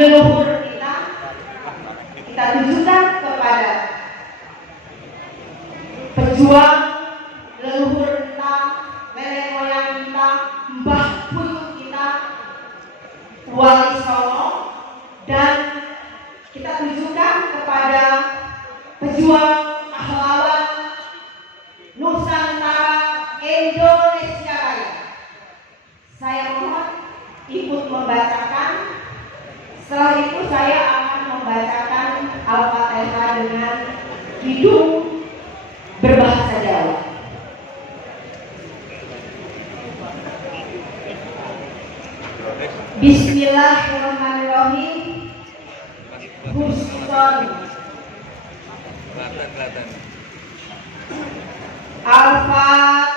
leluhur kita tunjukkan kepada pejuang leluhur kita, nenek moyang kita, mbah buyut kita, Wali Songo, dan kita tunjukkan kepada pejuang pahlawan Nusantara Indonesia Raya. Saya mohon ikut membacakan. Setelah itu saya akan membacakan Al-Fatihah dengan hidung berbahasa Jawa. Bismillahirrahmanirrahim. Huson Al-Fatihah.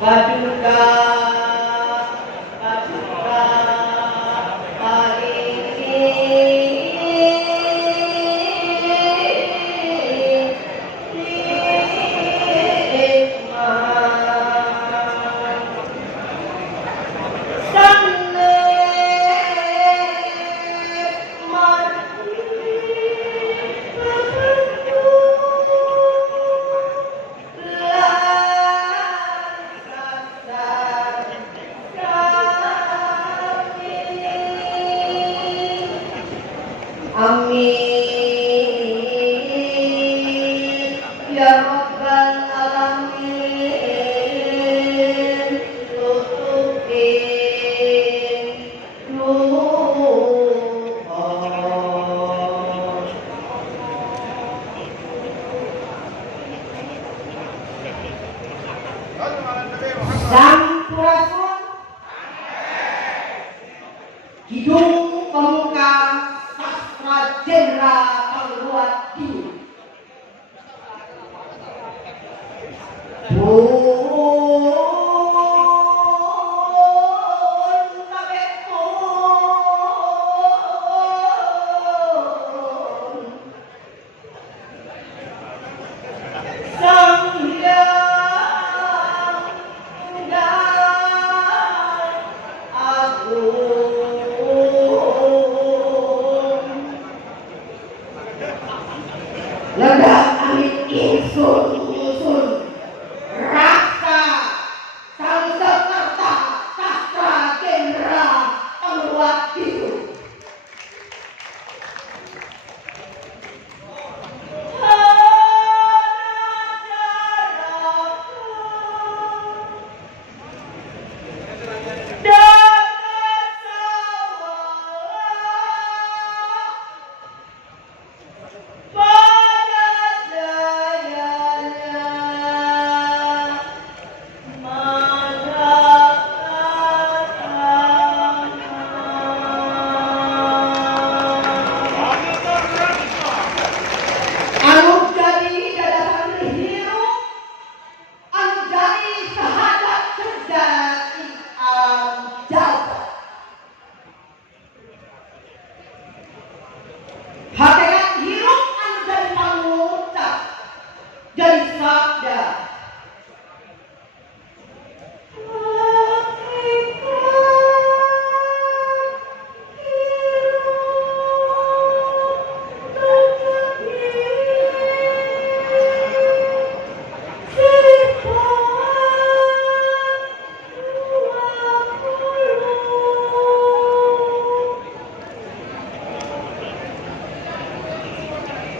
Paduka amin ya rabbal alamin. Tutupin doa. Sampurasun Kidung Pemuka Sastra Jenderal Perluati Ledak amit ingsun rasa sang sekerta sastra jenderal Perluati. Hakikat hirup anu jadi pangucap jadi sabda.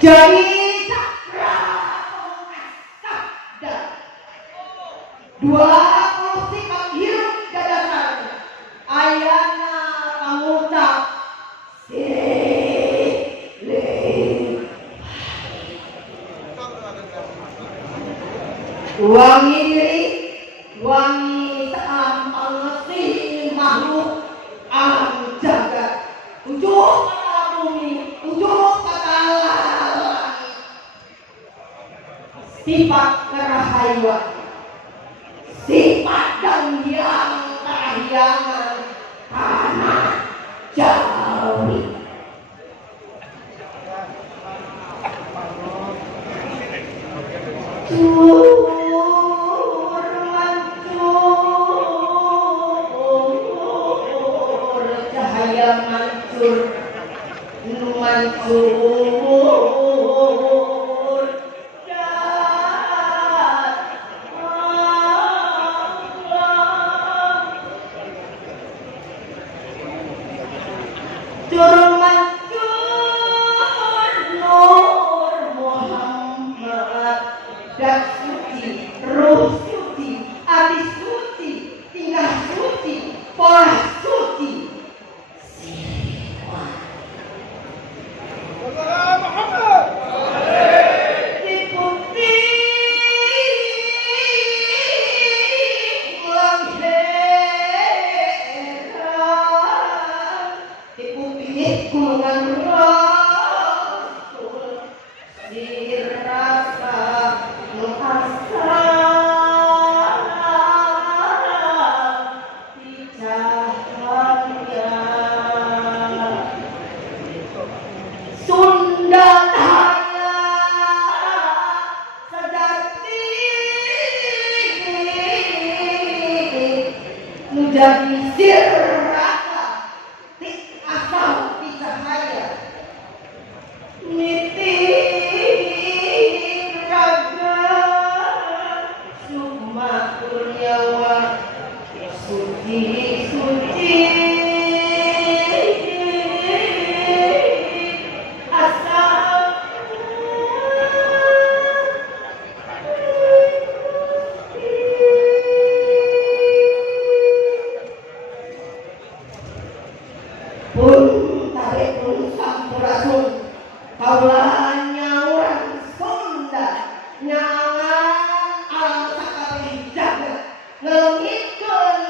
Jadi cakra sabda 20 sifat hirup gagasan ayana pangucap silih wangi diri wangi saam pangesi makhluk alam jagat ujung kata bumi ujung kata langit sifat kerahayuan sifat dan hilang kahyangan tanah Jawi. Mancur cahaya mancur Nur Muhammad dan suci ruh suci adi suci tingkah suci pola suci hitungan rasul dirasa muhasa di cahaya Sunda Daya sejati menjadi siraka di asal di cahaya niti raga sukma kurniawa suci suci asal pun tarik pun sampurasun kaulanya orang Sunda nyangan alam sakabeh jagat ngelengitkeun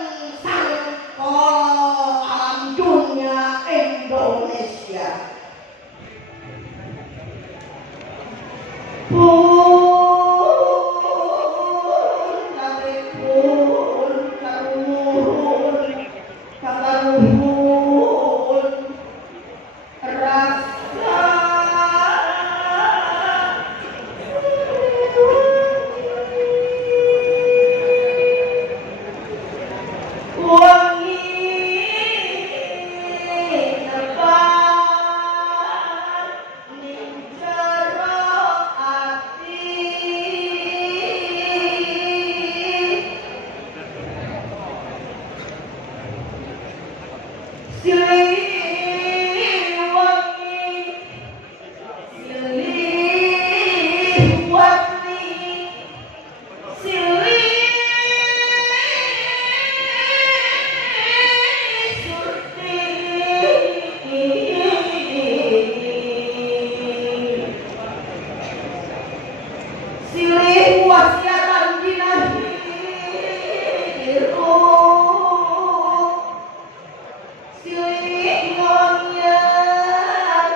sangko alam dunia Indonesia pun tarik pun karuhun kakaruhun rasa wangi nebat ning jero ati silih wangi silih warni silih surti silih wasiatan dina hirup silih ngonyang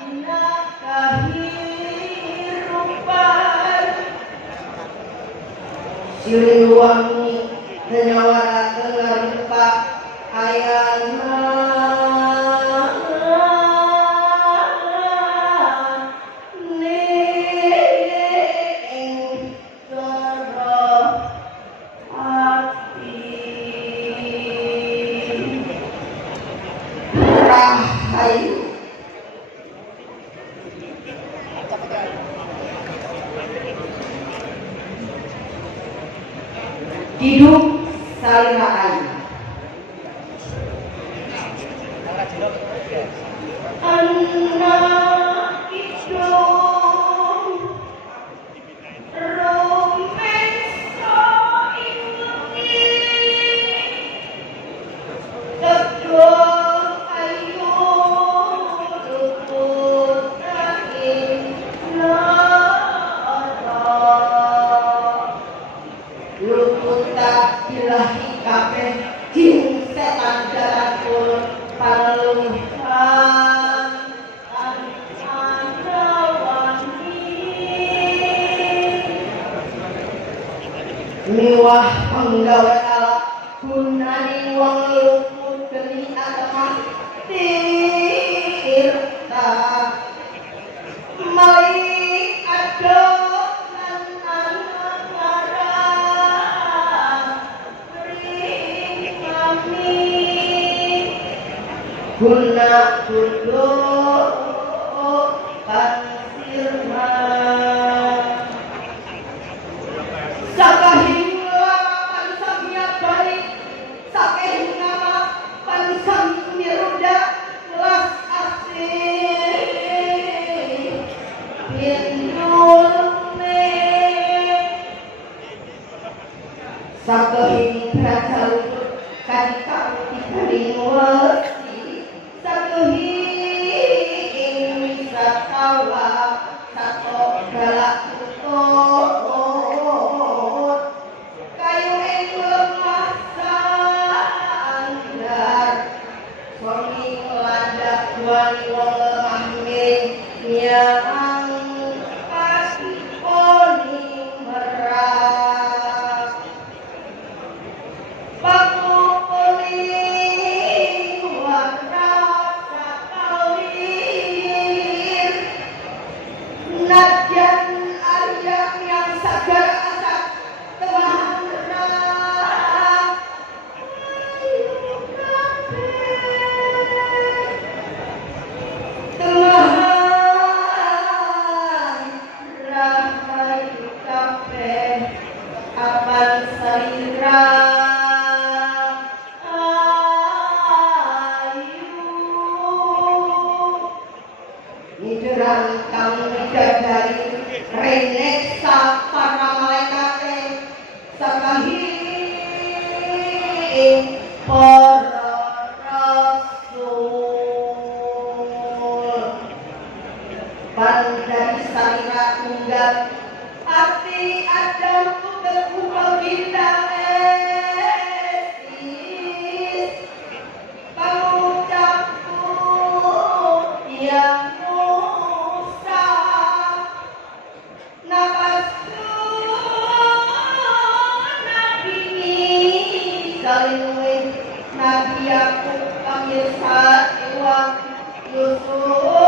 dina kahirupan silih wangi nyawarakeun ngarupa ayana ning jero ati rahayu hidup salira ayu anak hidung romeso ingi teguh ayu luput angin lara luput tak ilahi kabeh jin setan daratul panluhan ana wangi miwah panggawe ala gunani wong luput geni atemah tirta mali adonan angarang ring kami guna kudu pansirma sakahingga pansagya balik sakehingga pansam miruda kelas asih pindulne sakehing prajalur kadikang dibanding wesi sakehing wisatawan sato Wongi landak wani wong lemah miring nyang pasti poni merak pakupuni warak sakawir najan ayam yang sagar asap telah merak Rahayu kabeh apan salira ayu nideran kang midadari reneksa para malaikate sakahi para rasul pandai salira tunggal hati Adam berubah bintang esis pengucapku yang Musa napasku Nabi Salim Nabi Yakub Kamisa Iwak Yusuf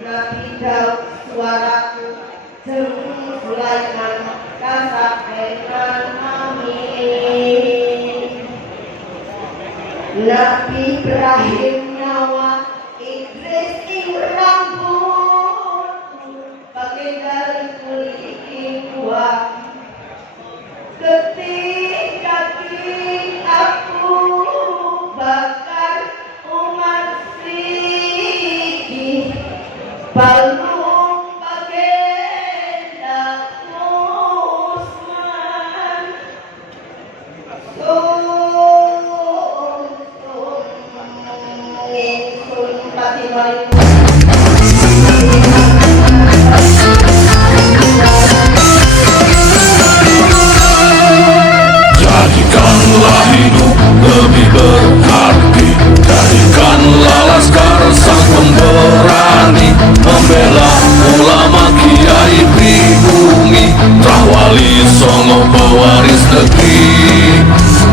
Nabi Daud suaraku jeng Sulaiman kasapenan amin Nabi Ibrahim nyawa Idris ing rambut pakai dari kulit kuat ketika aku bakar umat sedikit balung bagenda Usman sun pati mariku Jadikanlah hidup lebih berarti, jadikanlah laskar sang pemberani, membela ulama kiai pribumi, Rahwali Songo pewaris negeri.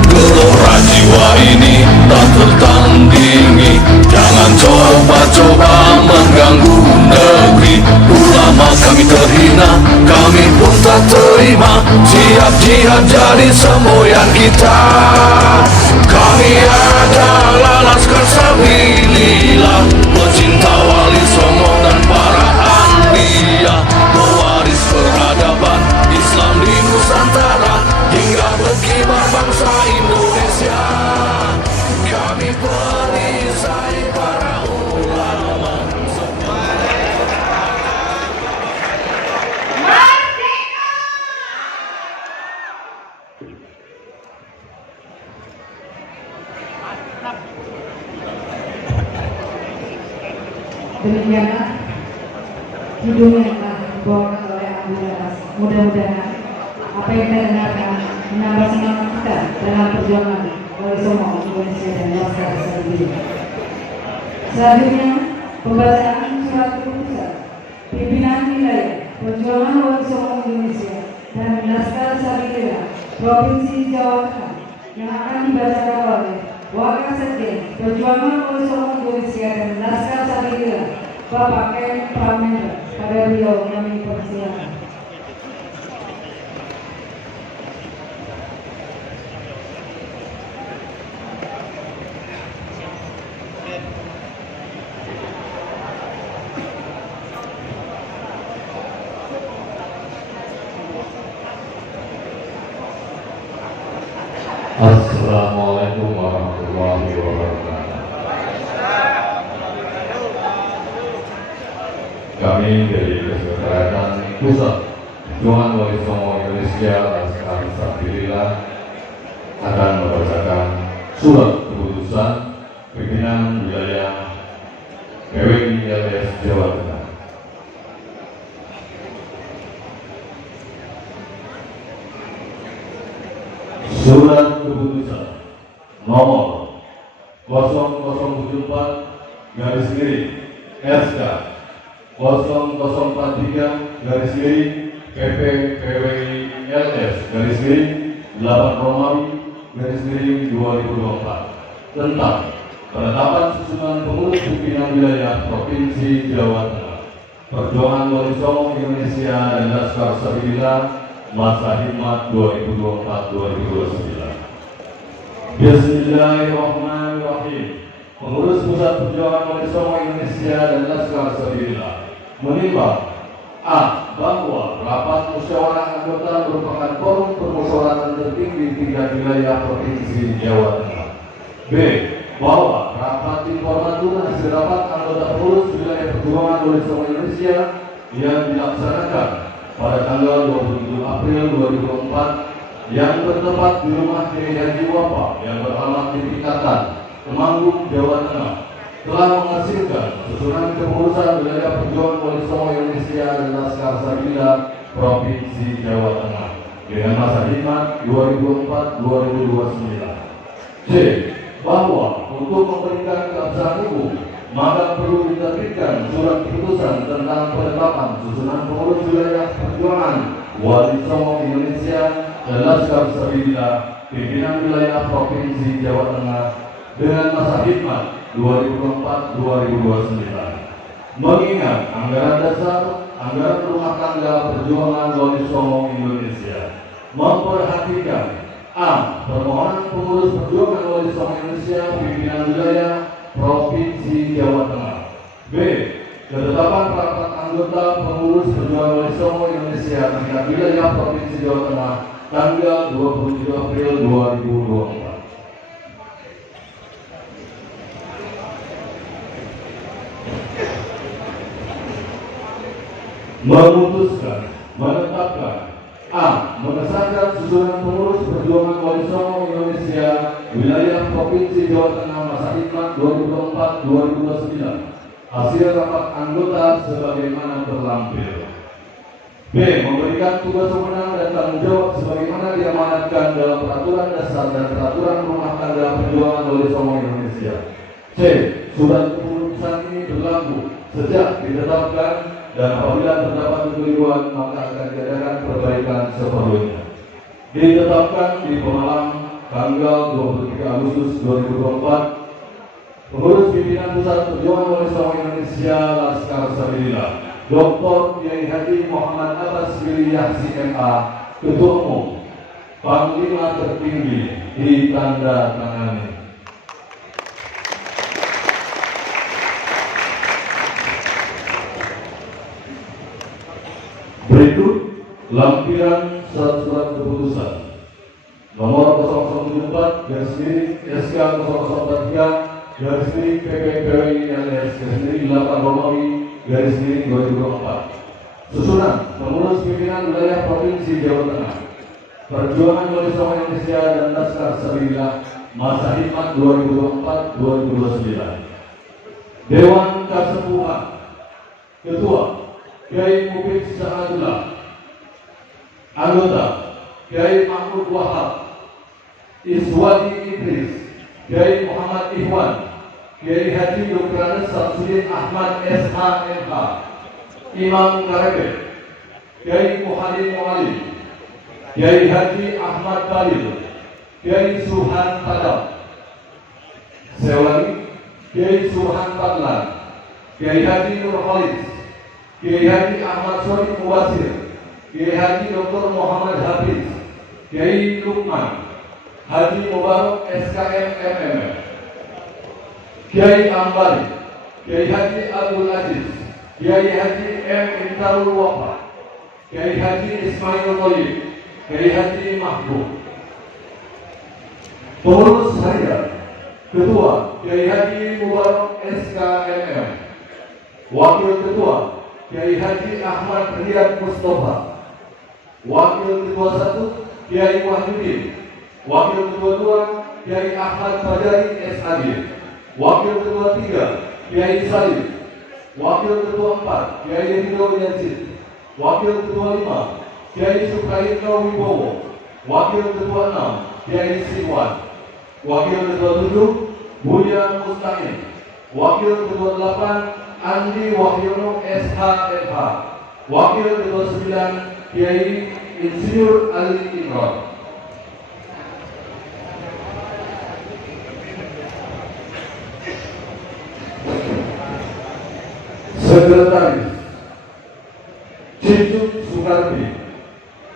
Gelora jiwa ini tak tertandingi, jangan coba-coba mengganggu negeri. Ulama kami terhina, kami pun tak terima, siap jihad jadi semboyan kita. Kami adalah laskar sabilillah, pecinta Wali Songo dan para anbiya, pewaris peradaban Islam di Nusantara hingga berkibar bangsa Indonesia. Kami perisai para ulama. Demikianlah hidung yang telah dibawakan oleh Abu Daras. Mudah-mudahan apa yang kita dengarkan menambah semangat kita dalam perjuangan Wali Songo Indonesia dan Laskar Sabilillah. Selanjutnya pembacaan surat keputusan pimpinan wilayah perjuangan Wali Songo Indonesia dan Laskar Sabilillah Provinsi Jawa Tengah yang akan dibacakan oleh Wakil Sekjen Perjuangan Wali Songo Indonesia dan Laskar Sabilillah Bapak Ken Pramendra. Pada beliau kami persilakan. Assalamualaikum warahmatullahi wabarakatuh. Kami dari Kesekretariatan Pusat Perjuangan Wali Songo Indonesia Laskar Sabilillah akan membacakan surat keputusan pimpinan wilayah PWI LS Jawa Tengah. Surat keputusan nomor 0074 garis miring SK 0043 garis miring PP PWI LS garis miring 8 Romawi garis miring 2024 tentang penetapan susunan pengurus pimpinan wilayah Provinsi Jawa Tengah, Perjuangan Wali Songo Indonesia dan Laskar Sabilillah masa hikmat 2024-2029. Bismillahirrahmanirrahim. Pengurus Pusat Perjuangan Wali Songo Indonesia dan Laskar Sabilillah menimbang A. Bahwa rapat musyawarah anggota merupakan forum permusyawaratan tertinggi tingkat wilayah Provinsi Jawa Tengah. B. Bahwa rapat informatur hasil rapat anggota pengurus wilayah Perjuangan Wali Songo Indonesia yang dilaksanakan pada tanggal 27 April 2024 yang bertempat di rumah Kiai Haji Wafa yang beralamat di Tingkatan, Temanggung, Jawa Tengah telah menghasilkan susunan kepengurusan wilayah Perjuangan Wali Songo Indonesia dan Laskar Sabilillah Provinsi Jawa Tengah dengan masa hikmat 2024-2029. C. Bahwa untuk memberikan keabsahan hukum maka perlu diterbitkan surat keputusan tentang penetapan susunan pengurus wilayah Perjuangan Wali Songo Indonesia dan Laskar Sabilillah pimpinan wilayah Provinsi Jawa Tengah dengan masa hikmat 2024-2029. Mengingat anggaran dasar, anggaran rumah tangga Perjuangan Wali Songo Indonesia memperhatikan A. Permohonan pengurus Perjuangan Wali Songo Indonesia pimpinan wilayah Provinsi Jawa Tengah. B. Ketetapan rapat anggota pengurus Perjuangan Wali Songo Indonesia tingkat wilayah Provinsi Jawa Tengah tanggal 27 April 2024. Memutuskan, menetapkan A. Mengesahkan susunan pengurus Perjuangan Wali Songo Indonesia wilayah Provinsi Jawa Tengah masa hikmat 2024-2029 hasil rapat anggota sebagaimana terlampir. B. Memberikan tugas wewenang dan tanggung jawab sebagaimana diamanatkan dalam peraturan dasar dan peraturan rumah tangga Perjuangan Wali Songo Indonesia. C. Surat keputusan ini berlaku sejak ditetapkan dan apabila terdapat kekeliruan maka akan diadakan perbaikan seperlunya. Ditetapkan di Pemalang tanggal 23 Agustus 2024, pengurus pimpinan Pusat Perjuangan Wali Songo Indonesia Laskar Sabilillah Dr. Kiai Haji Muhammad Abbas Billy Yahsi MA, Ketua Umum, Panglima tertinggi ditandatangani. Berikut lampiran surat keputusan nomor 074 garis miring SK 0043 garis miring PPPWI LS garis miring 8 Romawi garis miring 2024. Susunan pengurus pimpinan wilayah Provinsi Jawa Tengah, Perjuangan Wali Songo Indonesia dan Laskar Sabilillah masa hikmat 2024-2029. Dewan Kasepuhan. Ketua Kiai Mufid Sa'adullah. Anggota Kiai Mahmud Wahab, Iswadi Idris, Kiai Muhammad Ikhwan, Kiai Haji Dr. Samsudin Ahmad SHMH, Imam Karebe, Kiai Muhammad Mu'ali, Kiai Haji Ahmad Balil, Kiai Suhan Padam, Sewani, Kiai Suhan Padlan, Kiai Haji Nur Khalis, Kiai Haji Ahmad Sodik Mubasir, Kiai Haji Dr. Muhammad Hafiz, Kiai Lukman, Haji Mubarak SKM MM, Kiai Ambari, Kiai Haji Abdul Aziz, Kiai Haji M. Intarul Wafa, Kiai Haji Ismail Toyib, Kiai Haji Mahbub. Pengurus Harian. Ketua Kiai Haji Mubarak SKMM. Wakil Ketua Kiai Haji Ahmad Riyad Mustafa. Wakil Ketua 1 Kiai Wahyudin. Wakil Ketua 2 Kiai Ahmad Fajari SAD. Wakil Ketua 3 Kiai Salim. Wakil Ketua 4 Kiai Ridho Yazid. Wakil Ketua 5 Kiai Sukairno Wibowo. Wakil Ketua 6 Kiai Siwan. Wakil Ketua 7 Buya Mustaqim. Wakil Ketua 8 Andi Wahyono SHMH. Wakil Ketua 9 Kiai Insinyur Ali Imron. Sekretaris Cincuk Soekardi.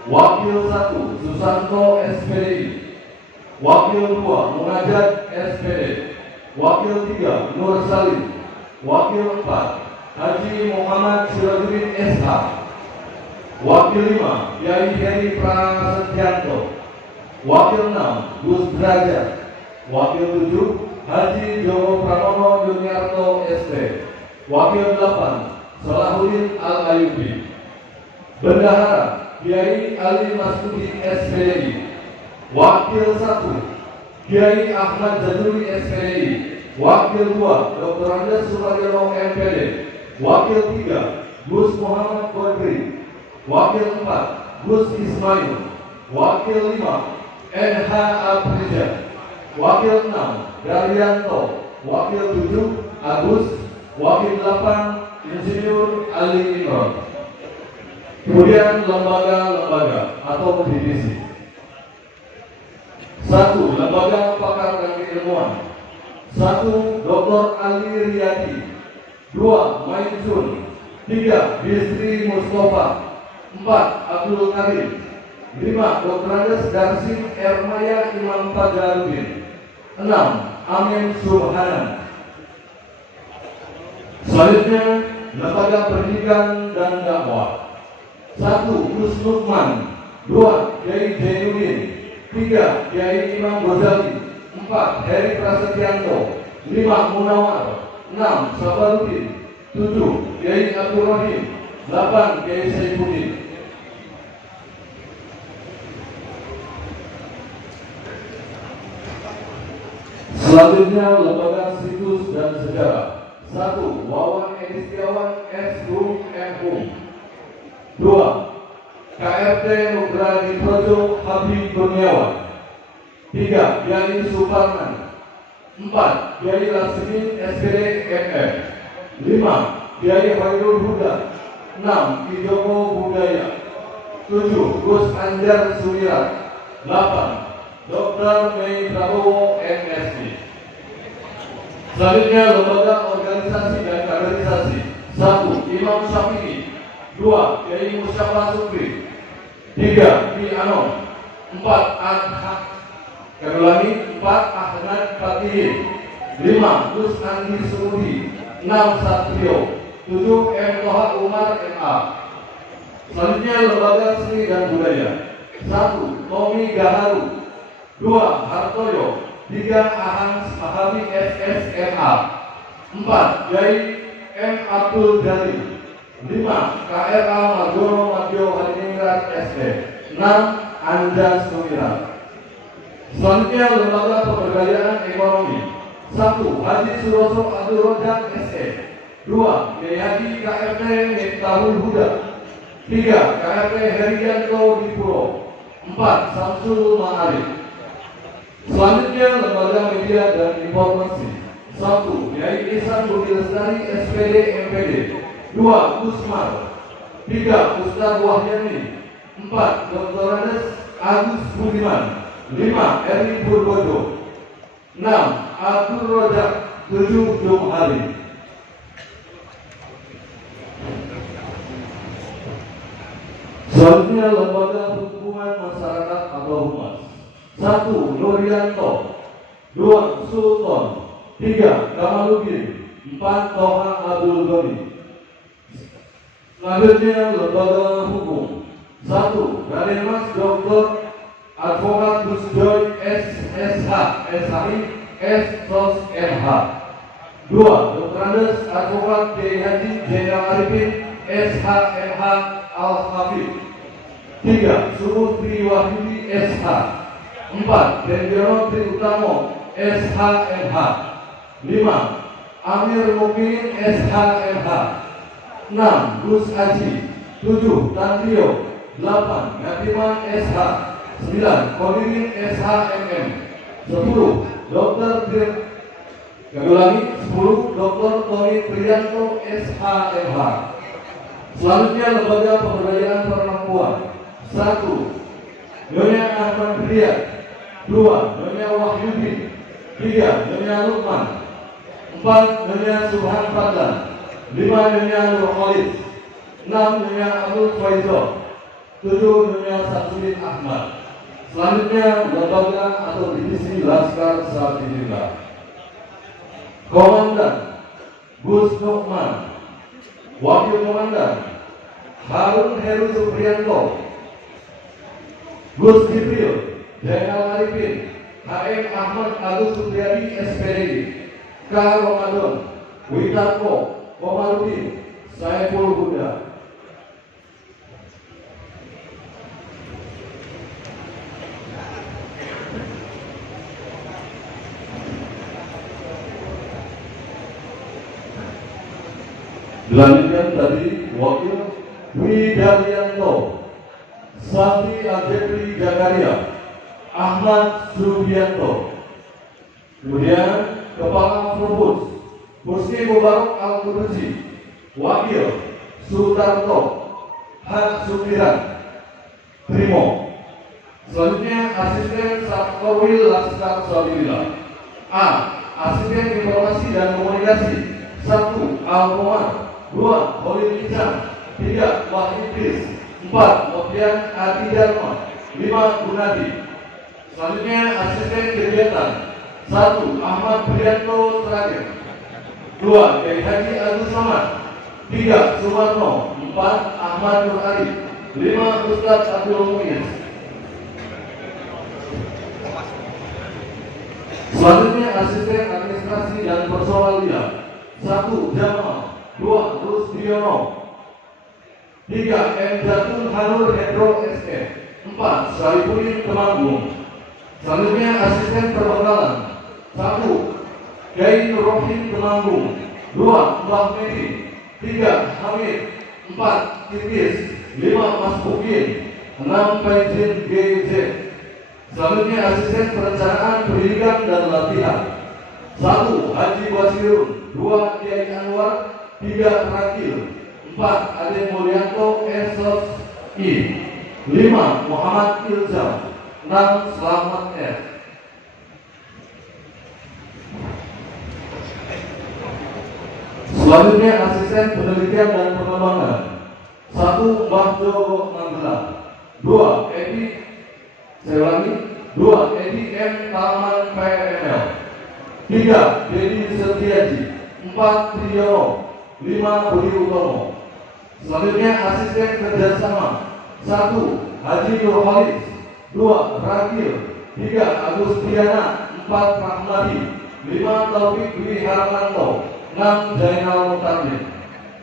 Wakil 1 Susanto SPDI. Wakil 2 Munajat SPD. Wakil 3 Nur Salim. Wakil 4 Haji Muhammad Sirajuddin SH. Wakil 5 Kiai Heri Prasetyanto. Wakil 6 Gus Derajat. Wakil 7 Haji Joko Pramono Yuniarto SP. Wakil 8 Salahuddin Al-Ayubi. Bendahara Kiai Ali Masudi SPDI. Wakil 1 Kiai Ahmad Jaduli SPDI. Wakil 2 Dr. Andes Sumaryono MPD. Wakil 3 Gus Muhammad Kodri. Wakil 4 Gus Ismail. Wakil 5 NH Aprija. Wakil 6 Daryanto. Wakil 7 Agus. Wakil 8 Insinyur Ali Imron. Kemudian lembaga-lembaga atau divisi. 1. Lembaga pakar dan keilmuan. 1. Dr. Ali Riyadi. 2. Mainsun. 3. Bisri Mustafa. 4. Abdul Karim. 5. Dr. Andes Darsin Ermaya Imam Tajarudin. 6. Amin Subhanan. Selanjutnya lembaga pendidikan dan dakwah. 1. Gus Lukman. 2. Kiai Jainuddin. 3. Kiai Imam Ghazali. 4. Heri Prasetyanto. 5. Munawar. 6. Sabaruddin. 7. Kiai Abdul Rahim. 8. Kiai Saifuddin. Selanjutnya lembaga situs dan sejarah. 1. Wawan Edi Setiawan S. Hum M. Hum. 2. KRT Nugraha Projo Habib Kurniawan. 3. Kiai Suparman. 4. Kiai Lasmin SPD MM. 5. Kiai Khairul Huda. 6. Ki Joko Budaya. 7. Gus Anjar Sumirat. 8. Dr. Mei Prabowo MSD. Selanjutnya lembaga organisasi dan kaderisasi. 1. Imam Syafi'i. 2. Kiai Mustafa Sukri. 3. Ki Anom. 4. Kami ulangi. 4. Ahmad Fatihin. 5. Gus Andi Sumudi. 6. Satrio. 7. M. Toha Umar MA. Selanjutnya lembaga seni dan budaya. 1. Tommy Gaharu. 2. Hartoyo. 3. Ahang Mahami SSMA. 4. Kiai M. Abdul Jalil. 5. KRA Margono Madio Hadiningrat SD. 6. Anda Sumirat. Selanjutnya lembaga pemberdayaan ekonomi. 1. Haji Suroso Abdul Rojak SE. 2. Kiai Haji KRT Miftahul Huda. 3. KRT Herianto Dipuro. 4. Samsul Ma'arif. Selanjutnya lembaga media dan informasi. 1. Kiai Ihsan Budi Lestari SPD MPD. 2. Kusmar. 3. Ustaz Wahyani. 4. Dr. Andes Agus Budiman. 5. Eri Purbojo. 6. Abdul Rojak. 7. Jumhari. Selanjutnya lembaga hubungan masyarakat atau humas. 1. Nurianto. 2. Sultan. 3. Kamaluddin. 4. Toha Abdul Ghani. Selanjutnya lembaga hukum. 1. Raden Mas Dr. Advokat Gus Joy SSH SHI S. Sos MH. 2. Dr. Andes Advokat Kiai Haji Zainal Arifin SHMH Al-Hafid. 3. Sumutri Wahyudi SH. 4. Dendrono Tri Utamo SHMH. 5. Amir Mukmin SHMH. 6. Gus Aji. 7. Tantrio. 8. Ngatiman SH. 9. Kodirin SHMM. 10. Kami ulangi, 10. Dr. Tony Priyanto SHMH. Selanjutnya lembaga pemberdayaan perempuan. 1. Nyonya Ahmad Hidayat. 2. Nyonya Wahyudi. 3. Nyonya Lukman. 4. Nyonya Subhan Fadlan. 5. Nyonya Nur Khalid. 6. Nyonya Abdul Faizal. 7. Nyonya Samsudin Ahmad. Selanjutnya lembaga atau divisi Laskar Sarjina. Komandan Gus Nukman. Wakil Komandan Harun Heru Supriyanto. Gus Jibril Zainal Arifin. HM Ahmad Agus Supriyadi SPDI. K. Ramadan Witarko Komarudin Saiful Huda. Dilanjutkan tadi Wakil Dwi Daryanto, Sati Aljebri Jakaria, Ahmad Subianto. Kemudian Kepala Forbus Husni Mubarak Al-Kudusi, Wakil Sutarto Hak Sukiran Primo. Selanjutnya Asisten Satkorwil Laskar Sarjina. A. Asisten Informasi dan Komunikasi. 1. Al-Muhammad. 2. Khalid Ican. 3. Wahid Idris. 4. Novian Adi Dharma. 5. Gunadi. Selanjutnya Asisten Kegiatan. 1. Ahmad Priyanto Terakhir. 2. Kiai Haji Agus Samad. 3. Sumarno. 4. Ahmad Nur Ali. 5. Ustadz Abdul Muiz. Selanjutnya Asisten Administrasi dan Personalia. 1. Jamal. 2. Rusdiono. 3. M. Jatun Hanur Hendro SK. 4. Syarifudin Temanggung. Selanjutnya Asisten Perbekalan. 1. Kiai Nur Rohim Temanggung. 2. Mbah Medi. 3. Hamid. 4. Titis. 5. Mas Bukin. 6. Penjin GZ. Selanjutnya Asisten Perencanaan Pendidikan dan Latihan. 1. Haji Basirun. 2. Kiai Anwar. 3. Rakil. 4. Ade Mulyanto SSI. 5. Muhammad Ilzam. 6. Selamat S. Selanjutnya Asisten Penelitian dan Pengembangan. 1. Mbah Joko Magelang. 2. Edi. Saya ulangi. 2. Edi M. Taman PML. 3. Dedi Setiaji. 4. Triyono. 5. Budi Utomo. Selanjutnya Asisten Kerjasama. 1. Haji Nur Khalid. 2. Rakil. 3. Agustiana. 4. Rahmadi. 5. Taufik Dwi Harmanto. 6. Zainal Mutakin.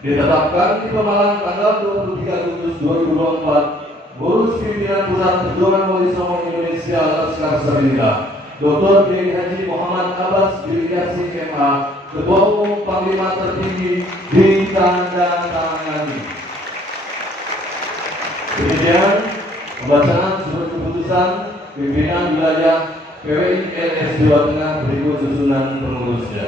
Ditetapkan di Pemalang tanggal 23 Agustus 2024. Ngurus Pimpinan Pusat Perjuangan Wali Songo Indonesia Laskar Sarjina Dr. Kiai Haji Muhammad Abbas Biliasi MA, Ketua Umum Panglima Tertinggi, ditandatangani. Kemudian pembacaan surat keputusan pimpinan wilayah PWI NS Jawa Tengah berikut susunan pengurusnya.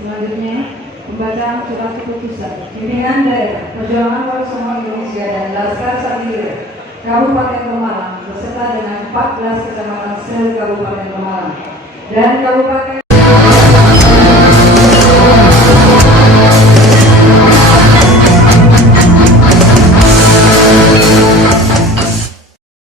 Selanjutnya pembacaan surat keputusan pimpinan daerah Perjuangan Wali Songo Indonesia dan Laskar Sarjina Kabupaten Pemalang beserta dengan 14 kecamatan se-Kabupaten Pemalang dan Kabupaten